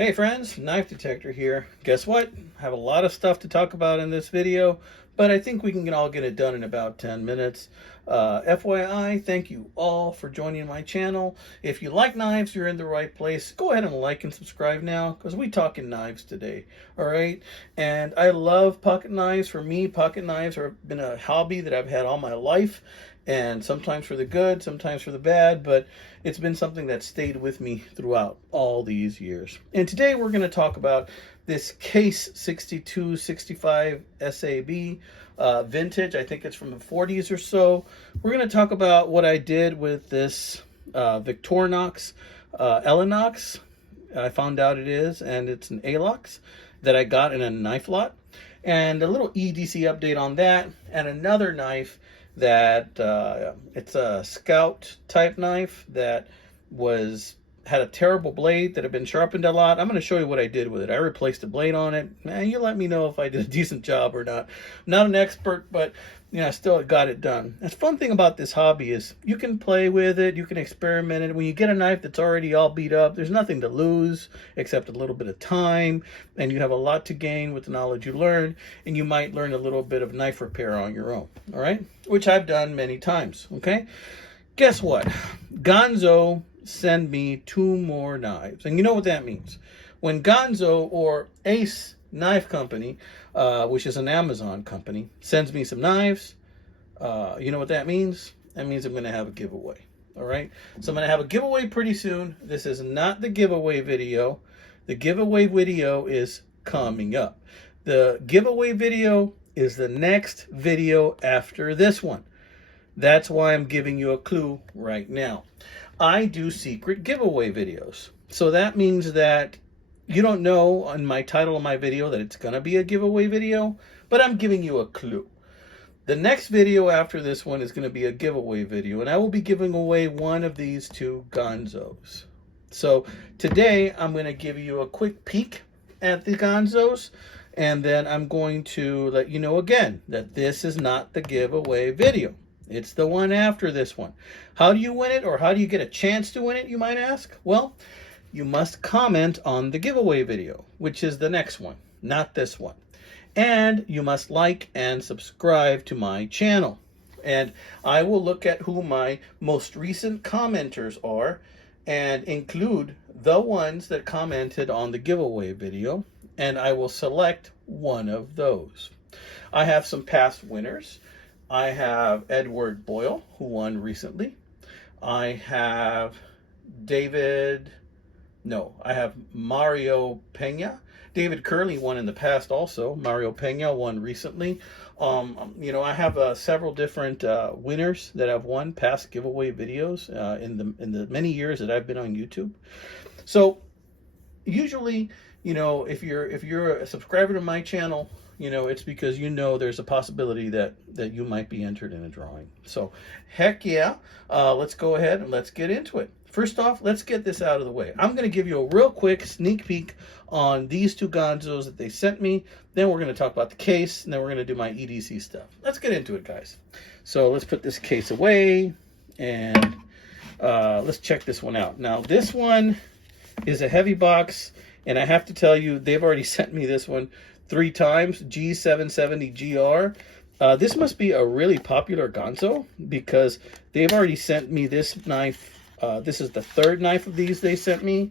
Hey friends, Knife Detector here. Guess what? I have a lot of stuff to talk about in this video, but I think we can all get it done in about 10 minutes. FYI, thank you all for joining my channel. If you like knives, you're in the right place. Go ahead and like and subscribe now, because we talking knives today, all right? And I love pocket knives. For me, pocket knives have been a hobby that I've had all my life, and sometimes for the good, sometimes for the bad, but it's been something that stayed with me throughout all these years. And today we're going to talk about this Case 6265 SAB vintage. I think it's from the 40s or so. We're going to talk about what I did with this Victorinox Elinox. I found out it is, and it's an Alox that I got in a knife lot. And a little EDC update on that, and another knife that it's a Scout type knife that had a terrible blade that had been sharpened a lot. I'm going to show you what I did with it. I replaced the blade on it. You let me know if I did a decent job or not. I'm not an expert, but I still got it done. The fun thing about this hobby is you can play with it, you can experiment it. When you get a knife that's already all beat up, there's nothing to lose except a little bit of time, and you have a lot to gain with the knowledge you learn, and you might learn a little bit of knife repair on your own, all right? Which I've done many times, okay? Guess what? Ganzo send me 2 more knives, and you know what that means. When Ganzo or Ace Knife Company, which is an Amazon company, sends me some knives, you know what that means? That means I'm going to have a giveaway. All right, so I'm going to have a giveaway pretty soon. This is not the giveaway video. The giveaway video is coming up. The giveaway video is the next video after this one. That's why I'm giving you a clue right now. I do secret giveaway videos. So that means that you don't know on my title of my video that it's going to be a giveaway video, but I'm giving you a clue. The next video after this one is going to be a giveaway video, and I will be giving away one of these 2 Ganzos. So today I'm going to give you a quick peek at the Ganzos, and then I'm going to let you know again that this is not the giveaway video. It's the one after this one. How do you win it, or how do you get a chance to win it, you might ask? Well, you must comment on the giveaway video, which is the next one, not this one. And you must like and subscribe to my channel. And I will look at who my most recent commenters are and include the ones that commented on the giveaway video, and I will select one of those. I have some past winners. I have Edward Boyle, who won recently. I have I have Mario Pena. David Curley won in the past also. Mario Pena won recently. I have several different winners that have won past giveaway videos in the many years that I've been on YouTube. So usually, if you're a subscriber to my channel, it's because there's a possibility that you might be entered in a drawing. So heck yeah, let's go ahead and let's get into it. First off, let's get this out of the way. I'm going to give you a real quick sneak peek on these 2 Ganzos that they sent me. Then we're going to talk about the case, and then we're going to do my EDC stuff. Let's get into it, guys. So let's put this case away, and let's check this one out. Now, this one is a heavy box, and I have to tell you, they've already sent me this one 3 times, G770GR. This must be a really popular Ganzo, because they've already sent me this knife. This is the 3rd knife of these they sent me.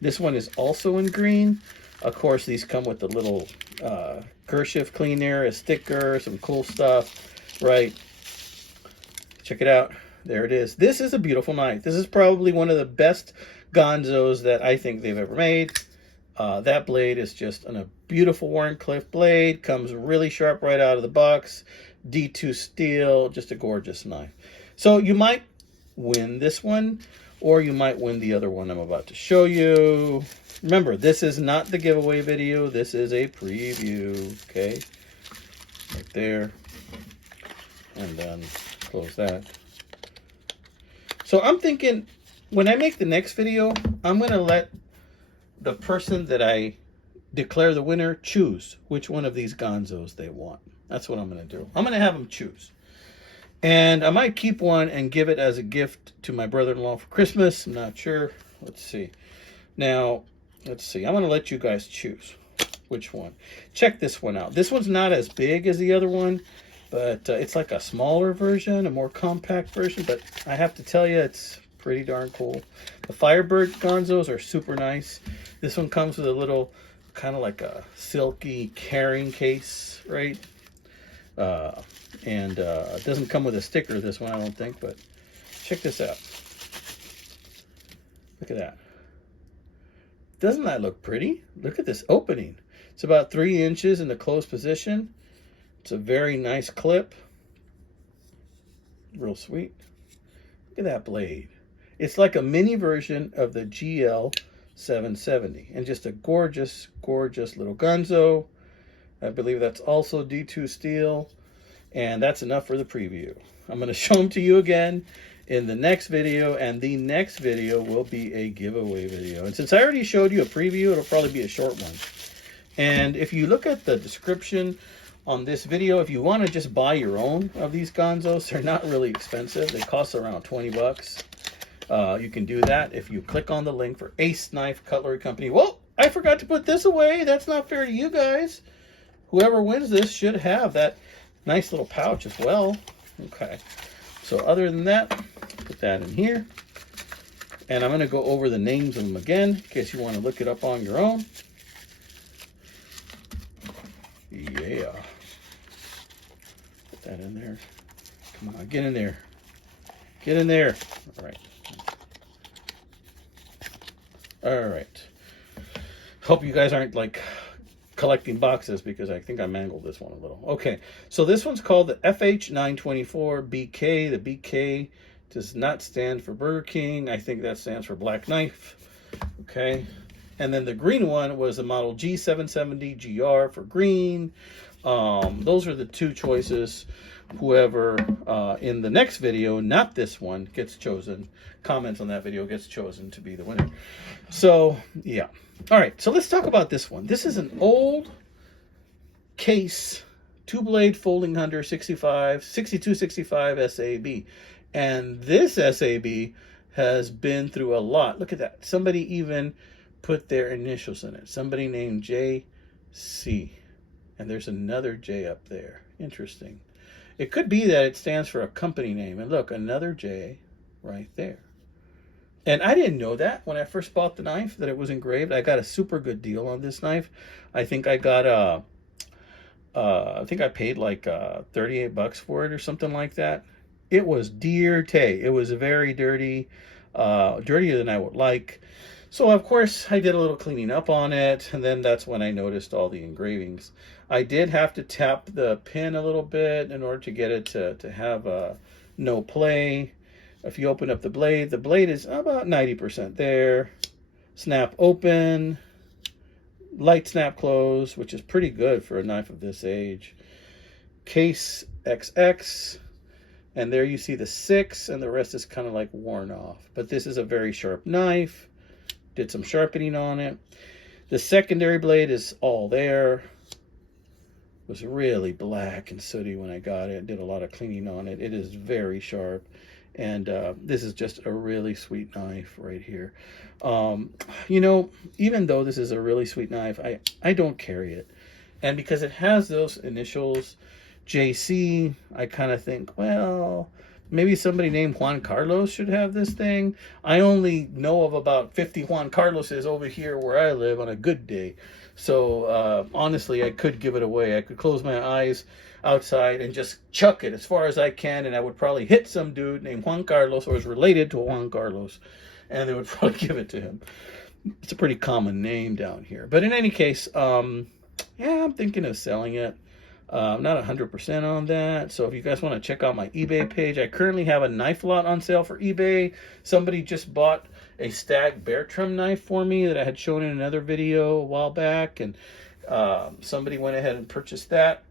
This one is also in green. Of course, these come with the little Gershift cleaner, a sticker, some cool stuff, right? Check it out. There it is. This is a beautiful knife. This is probably one of the best Ganzos that I think they've ever made. That blade is just a beautiful Warncliffe blade. Comes really sharp right out of the box. D2 steel, just a gorgeous knife. So you might win this one, or you might win the other one I'm about to show you. Remember, this is not the giveaway video. This is a preview, okay? Right there. And then close that. So I'm thinking, when I make the next video, I'm going to let the person that I declare the winner choose which one of these Ganzos they want. That's what I'm going to do. I'm going to have them choose. And I might keep one and give it as a gift to my brother-in-law for Christmas. I'm not sure. Let's see. Now, Let's see. I'm going to let you guys choose which one. Check this one out. This one's not as big as the other one, but it's like a smaller version, a more compact version. But I have to tell you, it's pretty darn cool. The Firebird Ganzos are super nice. This one comes with a little kind of like a silky carrying case, right? It doesn't come with a sticker, this one, I don't think, but check this out. Look at that. Doesn't that look pretty? Look at this opening. It's about 3 inches in the closed position. It's a very nice clip. Real sweet. Look at that blade. It's like a mini version of the GL 770, and just a gorgeous, gorgeous little Ganzo. I believe that's also D2 steel, and that's enough for the preview. I'm going to show them to you again in the next video, and the next video will be a giveaway video. And since I already showed you a preview, it'll probably be a short one. And if you look at the description on this video, if you want to just buy your own of these Ganzos, they're not really expensive. They cost around 20 bucks. You can do that if you click on the link for Ace Knife Cutlery Company. Whoa, I forgot to put this away. That's not fair to you guys. Whoever wins this should have that nice little pouch as well. Okay, so other than that, put that in here. And I'm going to go over the names of them again in case you want to look it up on your own. Yeah. Put that in there. Come on, get in there. Get in there. All right. All right. Hope you guys aren't like collecting boxes because I think I mangled this one a little. Okay, so this one's called the FH924BK. The BK does not stand for Burger King. I think that stands for Black Knife. Okay, and then the green one was the model G770GR for green. Those are the two choices. Whoever in the next video, not this one, gets chosen, comments on that video, gets chosen to be the winner. So, yeah. All right, so let's talk about this one. This is an old case, 2-blade folding hunter 6265 SAB. And this SAB has been through a lot. Look at that. Somebody even put their initials in it. Somebody named JC. And there's another J up there. Interesting. It could be that it stands for a company name. And look, another J right there. And I didn't know that when I first bought the knife, that it was engraved. I got a super good deal on this knife. I think I got I think I paid like 38 bucks for it or something like that. It was dirty. It was very dirty, dirtier than I would like. So of course I did a little cleaning up on it, and then that's when I noticed all the engravings. I did have to tap the pin a little bit in order to get it to have no play. If you open up the blade is about 90% there. Snap open, light snap close, which is pretty good for a knife of this age. Case XX, and there you see the 6, and the rest is kind of like worn off. But this is a very sharp knife. Did some sharpening on it. The secondary blade is all there. It was really black and sooty when I got it. Did a lot of cleaning on it. It is very sharp. And this is just a really sweet knife right here. You know, even though this is a really sweet knife, I don't carry it. And because it has those initials, JC, I kind of think, well, maybe somebody named Juan Carlos should have this thing. I only know of about 50 Juan Carloses over here where I live on a good day. So honestly, I could give it away. I could close my eyes outside and just chuck it as far as I can, and I would probably hit some dude named Juan Carlos or is related to Juan Carlos, and they would probably give it to him. It's a pretty common name down here. But in any case, yeah, I'm thinking of selling it. I'm not 100% on that. So if you guys want to check out my eBay page, I currently have a knife lot on sale for eBay. Somebody just bought a Stag bear trim knife for me that I had shown in another video a while back, and somebody went ahead and purchased that.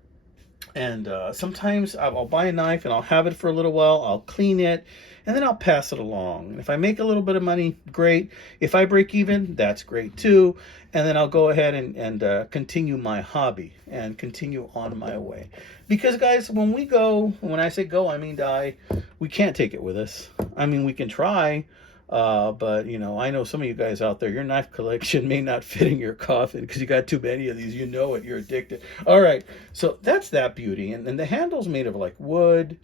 And sometimes I'll buy a knife and I'll have it for a little while. I'll clean it and then I'll pass it along. And if I make a little bit of money, great. If I break even, that's great too. And then I'll go ahead and continue my hobby and continue on my way. Because guys, when I say go, I mean die. We can't take it with us. I mean, we can try, But, you know, I know some of you guys out there, your knife collection may not fit in your coffin because you got too many of these. You know it. You're addicted. All right. So that's that beauty. And the handle's made of like wood.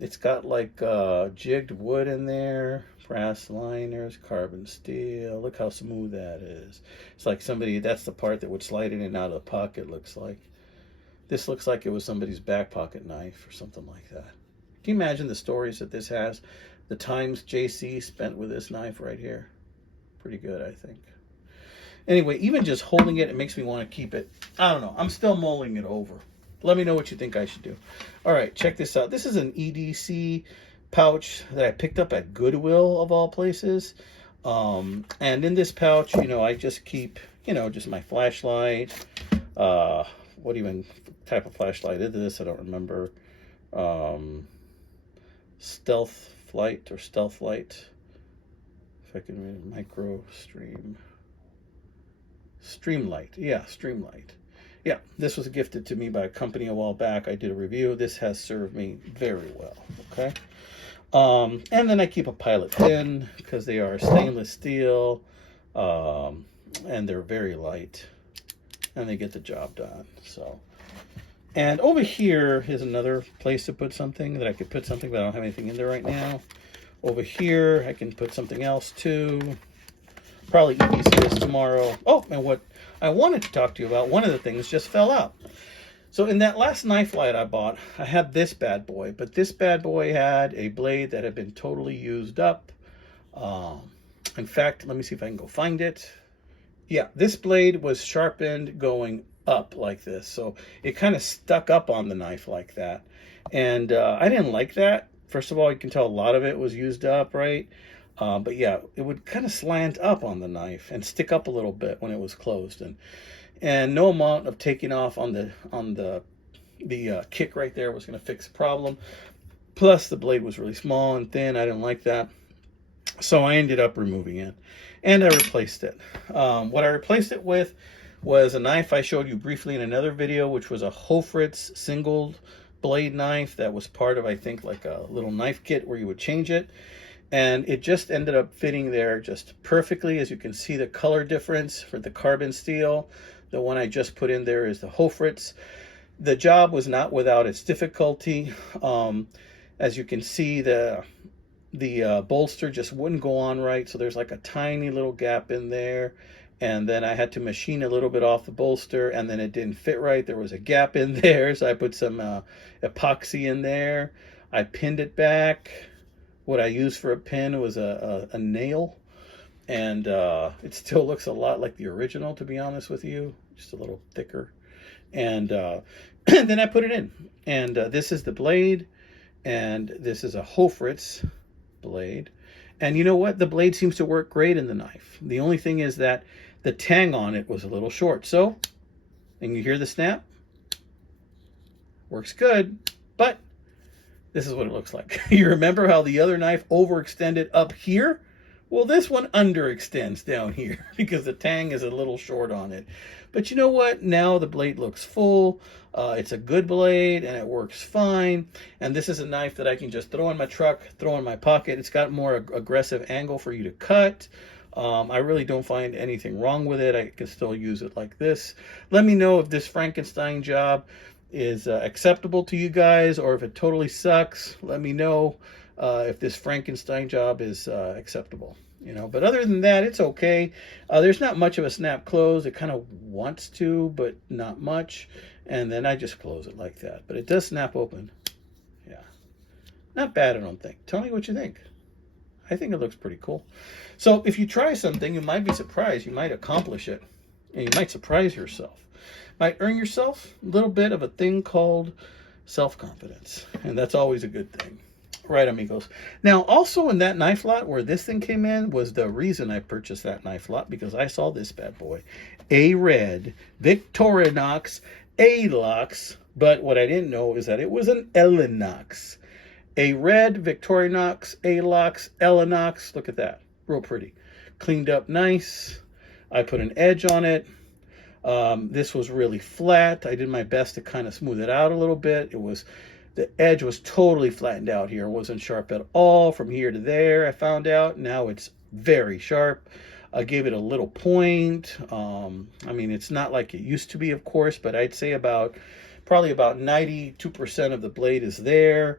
It's got like jigged wood in there, brass liners, carbon steel. Look how smooth that is. It's like somebody, that's the part that would slide in and out of the pocket, looks like. This looks like it was somebody's back pocket knife or something like that. Can you imagine the stories that this has? The times JC spent with this knife right here. Pretty good, I think. Anyway, even just holding it, it makes me want to keep it. I don't know. I'm still mulling it over. Let me know what you think I should do. All right, check this out. This is an EDC pouch that I picked up at Goodwill, of all places. And in this pouch, you know, I just keep, you know, just my flashlight. What even type of flashlight is this? I don't remember. Stealth Flight or Stealth Light. If I can read it, micro stream. Streamlight. Yeah, Streamlight. Yeah, this was gifted to me by a company a while back. I did a review. This has served me very well, okay? And then I keep a pilot pin because they are stainless steel, and they're very light, and they get the job done, so. And over here is another place to put something that I could put something, but I don't have anything in there right now. Over here, I can put something else too. Probably EDC this tomorrow. Oh, and what I wanted to talk to you about, one of the things just fell out. So in that last knife light I bought, I had this bad boy, but this bad boy had a blade that had been totally used up. In fact, let me see if I can go find it. Yeah, this blade was sharpened going up like this. So it kind of stuck up on the knife like that. And I didn't like that. First of all, you can tell a lot of it was used up, right? But yeah, it would kind of slant up on the knife and stick up a little bit when it was closed, and no amount of taking off on the kick right there was going to fix the problem. Plus, the blade was really small and thin. I didn't like that, so I ended up removing it, and I replaced it. What I replaced it with was a knife I showed you briefly in another video, which was a Hofritz single blade knife that was part of, I think, like a little knife kit where you would change it. And it just ended up fitting there just perfectly. As you can see, the color difference for the carbon steel. The one I just put in there is the Hofritz. The job was not without its difficulty. As you can see, the bolster just wouldn't go on right. So there's like a tiny little gap in there. And then I had to machine a little bit off the bolster, and then it didn't fit right. There was a gap in there. So I put some epoxy in there. I pinned it back. What I used for a pin was a nail, and it still looks a lot like the original, to be honest with you, just a little thicker. And then I put it in, and this is the blade, and this is a Hofritz blade. And you know what? The blade seems to work great in the knife. The only thing is that the tang on it was a little short. So, and you hear the snap? Works good, but this is what it looks like. You remember how the other knife overextended up here? Well, this one underextends down here because the tang is a little short on it. But you know what? Now the blade looks full. It's a good blade and it works fine. And this is a knife that I can just throw in my truck, throw in my pocket. It's got more aggressive angle for you to cut. I really don't find anything wrong with it. I can still use it like this. Let me know if this Frankenstein job is acceptable to you guys, or if it totally sucks. Let me know if this Frankenstein job is acceptable, you know. But other than that, it's okay. There's not much of a snap close. It kind of wants to, but not much. And then I just close it like that. But it does snap open. Yeah, not bad, I don't think. Tell me what you think. I think it looks pretty cool. So if you try something, you might be surprised. You might accomplish it, and you might surprise yourself. Might earn yourself a little bit of a thing called self-confidence, and that's always a good thing. Right, amigos. Now, also in that knife lot where this thing came in was the reason I purchased that knife lot, because I saw this bad boy, a red Victorinox A-Lox, but what I didn't know is that it was an Elinox. A red Victorinox A-Lox Elinox. Look at that, real pretty, cleaned up nice. I put an edge on it. This was really flat. I did my best to kind of smooth it out a little bit. The edge was totally flattened out here. It wasn't sharp at all from here to there, I found out. Now it's very sharp. I gave it a little point. I mean, it's not like it used to be, of course, but I'd say probably about 92% of the blade is there.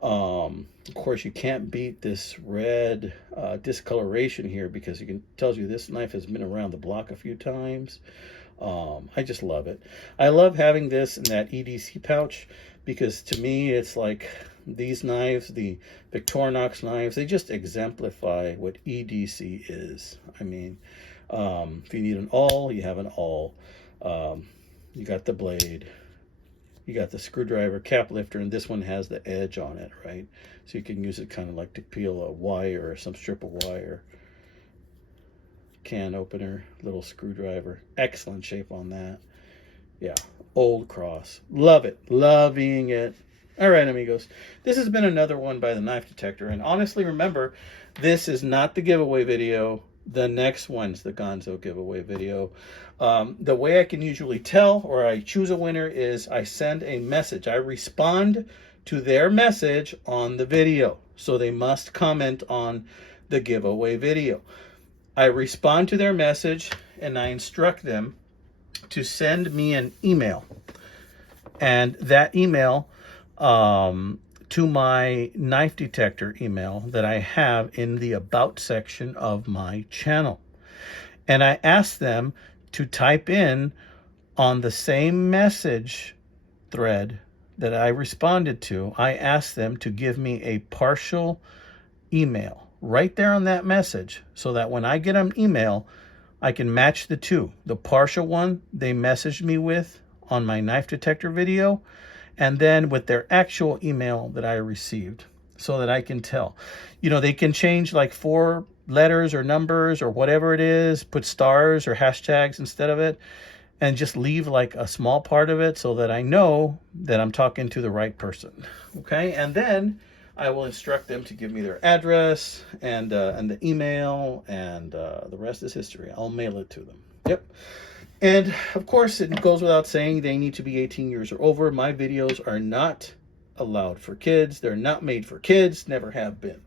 Of course, you can't beat this red discoloration here, because tells you this knife has been around the block a few times. I just love it. I love having this in that EDC pouch, because to me, it's like these knives, the Victorinox knives, they just exemplify what EDC is. I mean, if you need an awl, you have an awl. You got the blade. You got the screwdriver cap lifter, and this one has the edge on it, right? So you can use it kind of like to peel a wire or some strip of wire. Can opener, little screwdriver. Excellent shape on that. Yeah, old cross. Love it. Loving it. All right, amigos. This has been another one by the Knife Detector. And honestly, remember, this is not the giveaway video. The next one's the Ganzo giveaway video. The way I can usually tell, or I choose a winner, is I send a message. I respond to their message on the video. So they must comment on the giveaway video. I respond to their message and I instruct them to send me an email. And that email to my Knife Detector email that I have in the About section of my channel. And I ask them to type in on the same message thread that I responded to. I ask them to give me a partial email right there on that message, so that when I get an email, I can match the two. The partial one they messaged me with on my Knife Detector video, and then with their actual email that I received, so that I can tell. You know, they can change like 4 letters or numbers or whatever it is, put stars or hashtags instead of it, and just leave like a small part of it, so that I know that I'm talking to the right person. Okay, and then I will instruct them to give me their address and the email, and the rest is history. I'll mail it to them. Yep. And of course, it goes without saying, they need to be 18 years or over. My videos are not allowed for kids. They're not made for kids. Never have been.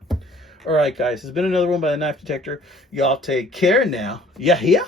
All right, guys. It's been another one by the Knife Detector. Y'all take care now. Yeah.